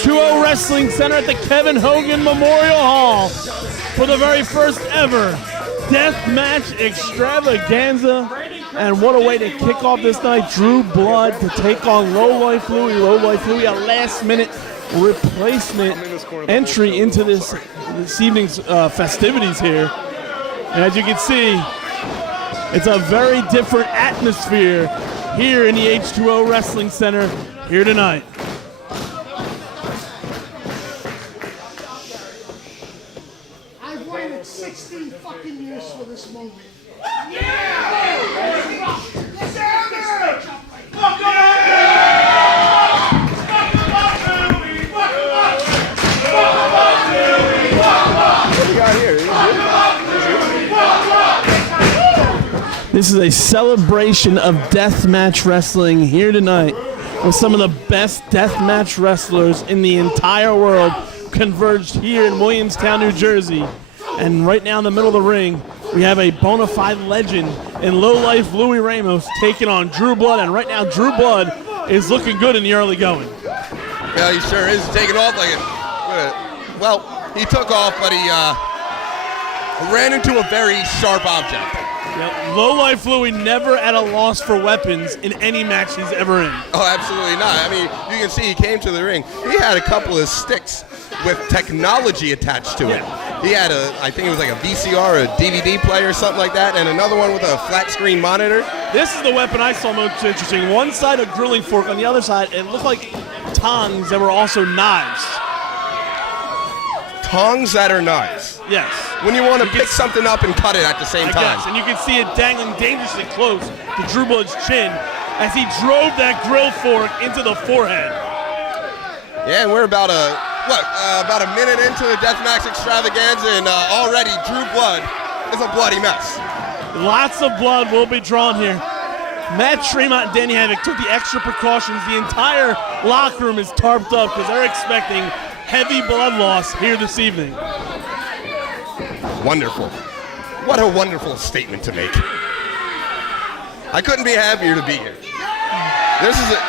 H20 Wrestling Center at the Kevin Hogan Memorial Hall for the very first ever Deathmatch Extravaganza. And what a way to kick off this night. Drew Bldg to take on Lowlife Louie. Lowlife Louie, a last-minute replacement entry into this evening's festivities here. And as you can see, it's a very different atmosphere here in the H20 Wrestling Center here tonight. I've waited 16 fucking years for this moment. This is a celebration of deathmatch wrestling here tonight with some of the best deathmatch wrestlers in the entire world converged here in Williamstown, New Jersey. And right now in the middle of the ring, we have a bona fide legend in Lowlife Louie Ramos taking on Drew Bldg. And right now, Drew Bldg is looking good in the early going. Yeah, he sure is taking off like it. Well, he took off, but he ran into a very sharp object. Yep. Lowlife Louie never at a loss for weapons in any match he's ever in. Oh, absolutely not. I mean, you can see he came to the ring. He had a couple of sticks with technology attached to it. He had I think it was like a VCR, a DVD player or something like that, and another one with a flat screen monitor. This is the weapon I saw most interesting. One side a grilling fork, on the other side it looked like tongs that were also knives. Tongs that are knives. Yes. When you want to pick something up and cut it at the same time. Yes, and you can see it dangling dangerously close to Drew Bldg's chin as he drove that grill fork into the forehead. Yeah, and we're about a minute into the Deathmatch Extravaganza, and already Drew Bldg is a bloody mess. Lots of blood will be drawn here. Matt Tremont and Danny Havoc took the extra precautions. The entire locker room is tarped up because they're expecting heavy blood loss here this evening. Wonderful. What a wonderful statement to make. I couldn't be happier to be here. This is it.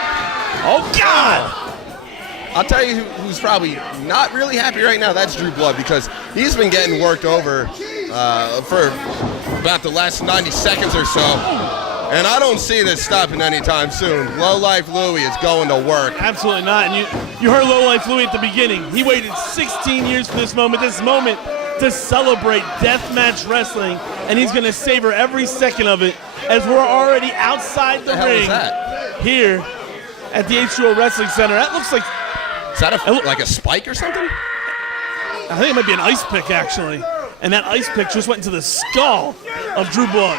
Oh, God! I'll tell you who's probably not really happy right now. That's Drew Bldg, because he's been getting worked over for about the last 90 seconds or so. And I don't see this stopping anytime soon. Lowlife Louie is going to work. Absolutely not. And you heard Lowlife Louie at the beginning. He waited 16 years for this moment to celebrate deathmatch wrestling, and he's going to savor every second of it as we're already outside the ring here at the H20 Wrestling Center. That looks like... Is that like a spike or something? I think it might be an ice pick, actually. And that ice pick just went into the skull of Drew Bldg.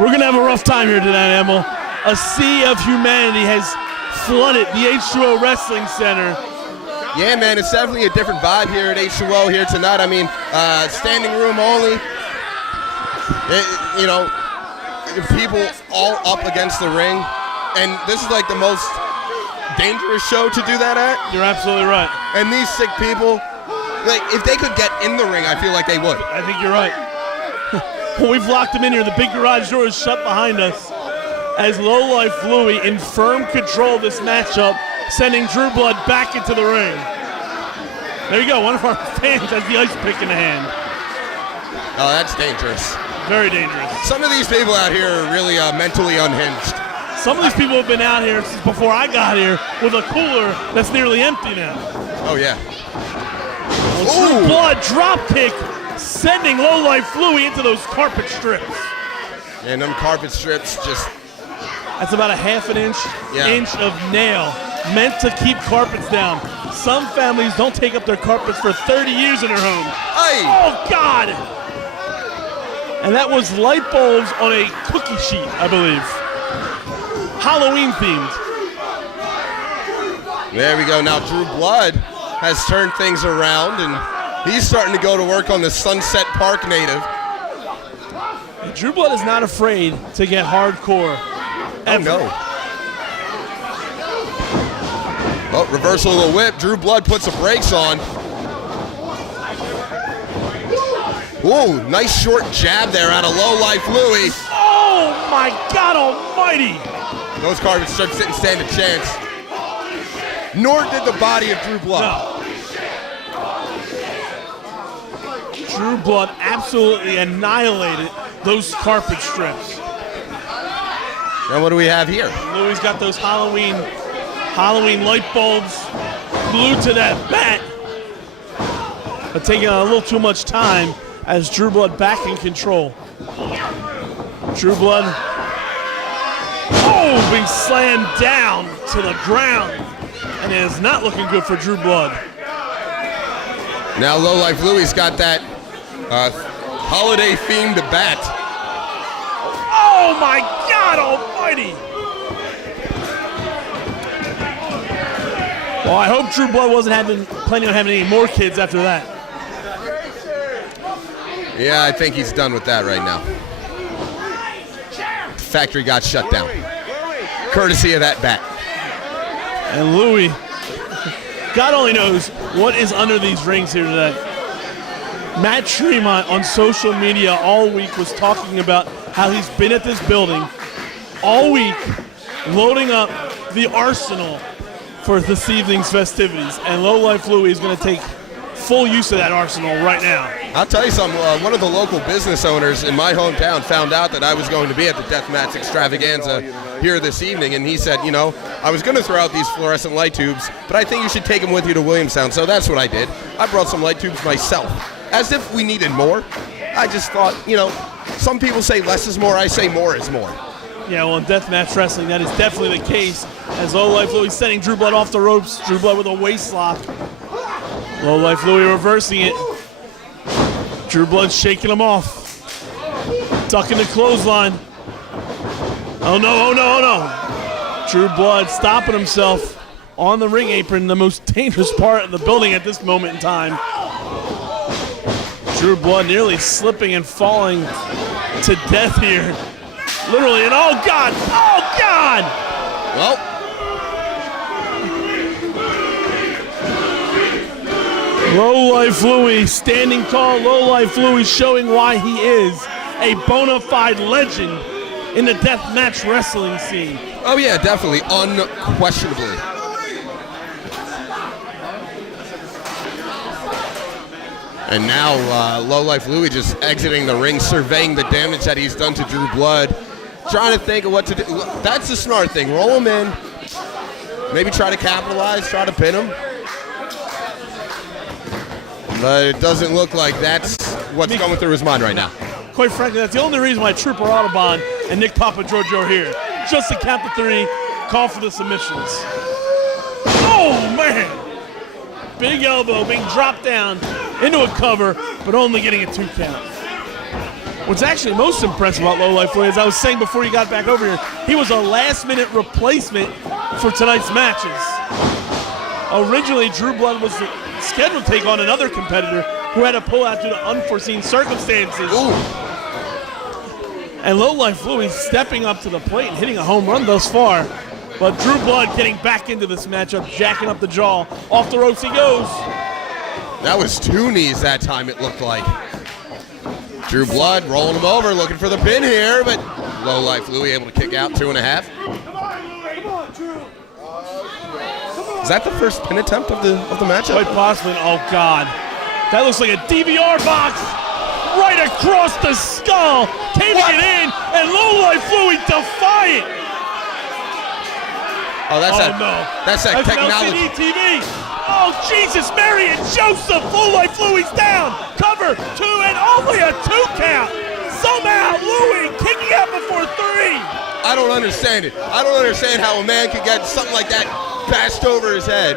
We're going to have a rough time here tonight, Emil. A sea of humanity has flooded the H20 Wrestling Center. Yeah, man, it's definitely a different vibe here at H20 here tonight. I mean, standing room only. People all up against the ring. And this is like the most dangerous show to do that at. You're absolutely right. And these sick people, like, if they could get in the ring, I feel like they would. I think you're right. Well, we've locked them in here. The big garage door is shut behind us as Lowlife Louie in firm control of this matchup, sending Drew Bldg back into the ring. There you go. One of our fans has the ice pick in the hand. Oh, that's dangerous. Very dangerous. Some of these people out here are really mentally unhinged. Some of these people have been out here since before I got here with a cooler that's nearly empty now. Oh, yeah. Well, Drew Bldg drop kick, sending Lowlife Louie into those carpet strips. And them carpet strips just... That's about a half an inch of nail meant to keep carpets down. Some families don't take up their carpets for 30 years in their home. Aye. Oh, God! And that was light bulbs on a cookie sheet, I believe. Halloween themed. There we go. Now Drew Bldg has turned things around, and he's starting to go to work on the Sunset Park native. Drew Bldg is not afraid to get hardcore. Oh, no. Oh, reversal of the whip. Drew Bldg puts the brakes on. Ooh, nice short jab there out of Lowlife Louie. Oh, my God almighty. those carpets didn't stand a chance. Nor did the body of Drew Blood. No. Drew Blood absolutely annihilated those carpet strips. And what do we have here? Louie's got those Halloween light bulbs glued to that bat, but taking a little too much time as Drew Blood back in control. Drew Blood, being slammed down to the ground, and it is not looking good for Drew Blood. Now Lowlife Louie's got that holiday-themed bat. Oh my God almighty! Well, I hope Drew Blood wasn't planning on having any more kids after that. Yeah, I think he's done with that right now. The factory got shut down, courtesy of that bat. And Louie, God only knows what is under these rings here today. Matt Tremont on social media all week was talking about how he's been at this building all week loading up the arsenal for this evening's festivities. And Lowlife Louie is going to take full use of that arsenal right now. I'll tell you something, one of the local business owners in my hometown found out that I was going to be at the Deathmatch Extravaganza here this evening, and he said, you know, I was going to throw out these fluorescent light tubes, but I think you should take them with you to Williamstown. So that's what I did. I brought some light tubes myself, as if we needed more. I just thought, you know, some people say less is more, I say more is more. Yeah, well, in deathmatch wrestling, that is definitely the case, as Lowlife Louie sending Drew Blood off the ropes. Drew Blood with a waist lock. Lowlife Louie reversing it. Drew Blood shaking him off. Ducking the clothesline. Oh no, oh no, oh no. Drew Blood stopping himself on the ring apron, the most dangerous part of the building at this moment in time. Drew Blood nearly slipping and falling to death here. Literally, and oh God, oh God! Well, Lowlife Louie standing tall. Lowlife Louie showing why he is a bona fide legend in the deathmatch wrestling scene. oh yeah, definitely, unquestionably. And now Lowlife Louie just exiting the ring, surveying the damage that he's done to Drew Blood, trying to think of what to do. That's the smart thing. Roll him in, maybe try to capitalize, try to pin him. But it doesn't look like that's what's going through his mind right now. Quite frankly, that's the only reason why Trooper Audubon and Nick Papa Giorgio are here. Just to count the three, call for the submissions. Oh, man! Big elbow being dropped down into a cover, but only getting a 2 count. What's actually most impressive about Lowlife Louie, as I was saying before he got back over here, he was a last-minute replacement for tonight's matches. Originally, Drew Blood was scheduled to take on another competitor who had to pull out due to unforeseen circumstances. Ooh. And Lowlife Louie stepping up to the plate and hitting a home run thus far. But Drew Blood getting back into this matchup, jacking up the jaw. Off the ropes he goes. That was 2 knees that time, it looked like. Drew Blood rolling him over, looking for the pin here, but Lowlife Louie able to kick out 2.5. Is that the first pin attempt of the matchup? Quite possibly. Oh God, that looks like a DVR box right across the skull, caving it in, and Lowlife Louie defiant. Oh, that's that technology. LCD TV. Oh, Jesus, Mary and Joseph. Lowlife Louie's down. Cover 2 and only a 2 count. Somehow Louie kicking out before 3. I don't understand it. I don't understand how a man could get something like that bashed over his head,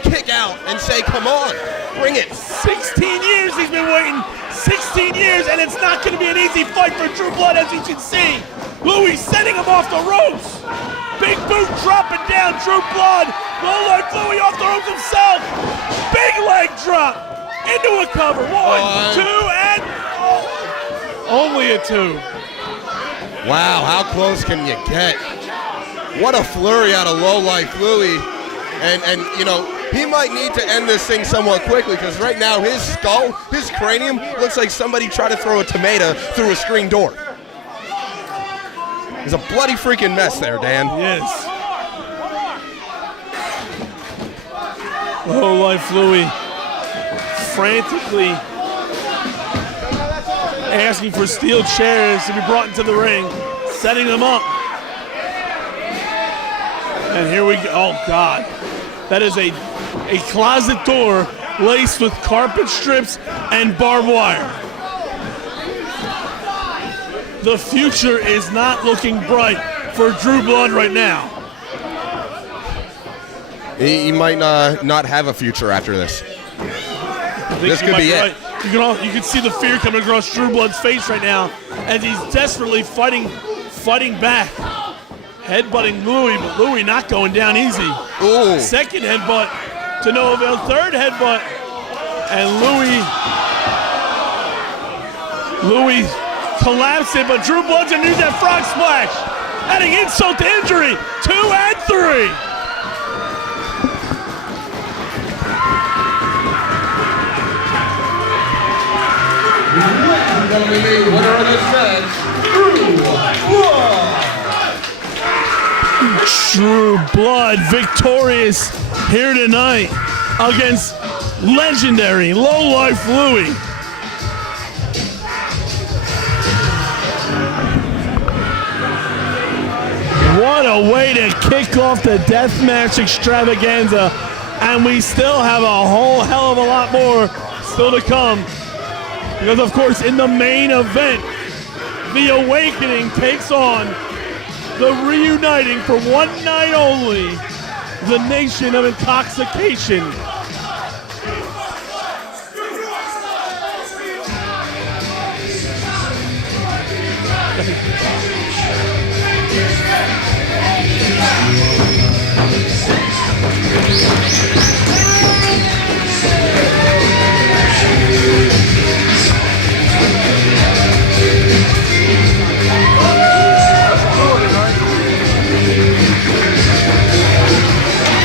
kick out, and say, come on, bring it. 16 years he's been waiting. 16 years, and it's not going to be an easy fight for Drew Blood, as you can see. Louie sending him off the ropes. Big boot dropping down Drew Blood. Lowlife Louie off the ropes himself. Big leg drop into a cover. 1, 2, and only a 2. Wow, how close can you get? What a flurry out of Lowlife Louie. And you know, he might need to end this thing somewhat quickly, because right now his skull, his cranium, looks like somebody tried to throw a tomato through a screen door. is a bloody freaking mess there, Dan. Yes. Lowlife Louie frantically asking for steel chairs to be brought into the ring, setting them up. And here we go. Oh, God. That is a closet door laced with carpet strips and barbed wire. The future is not looking bright for Drew Bldg right now. He might not have a future after this. This could be it. You can see the fear coming across Drew Bldg's face right now as he's desperately fighting back. Headbutting Louie, but Louie not going down easy. Ooh. Second headbutt to no avail. Third headbutt, and Louie collapsing, but Drew Bldg's gonna use that frog splash, adding insult to injury. 2 and 3. The winner of this match, Drew Bldg. Drew Bldg victorious here tonight against legendary Lowlife Louie. What a way to kick off the Deathmatch Extravaganza, and we still have a whole hell of a lot more still to come. Because, of course, in the main event, The Awakening takes on the reuniting for one night only, the Nation of Intoxication.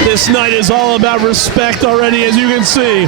This night is all about respect already, as you can see.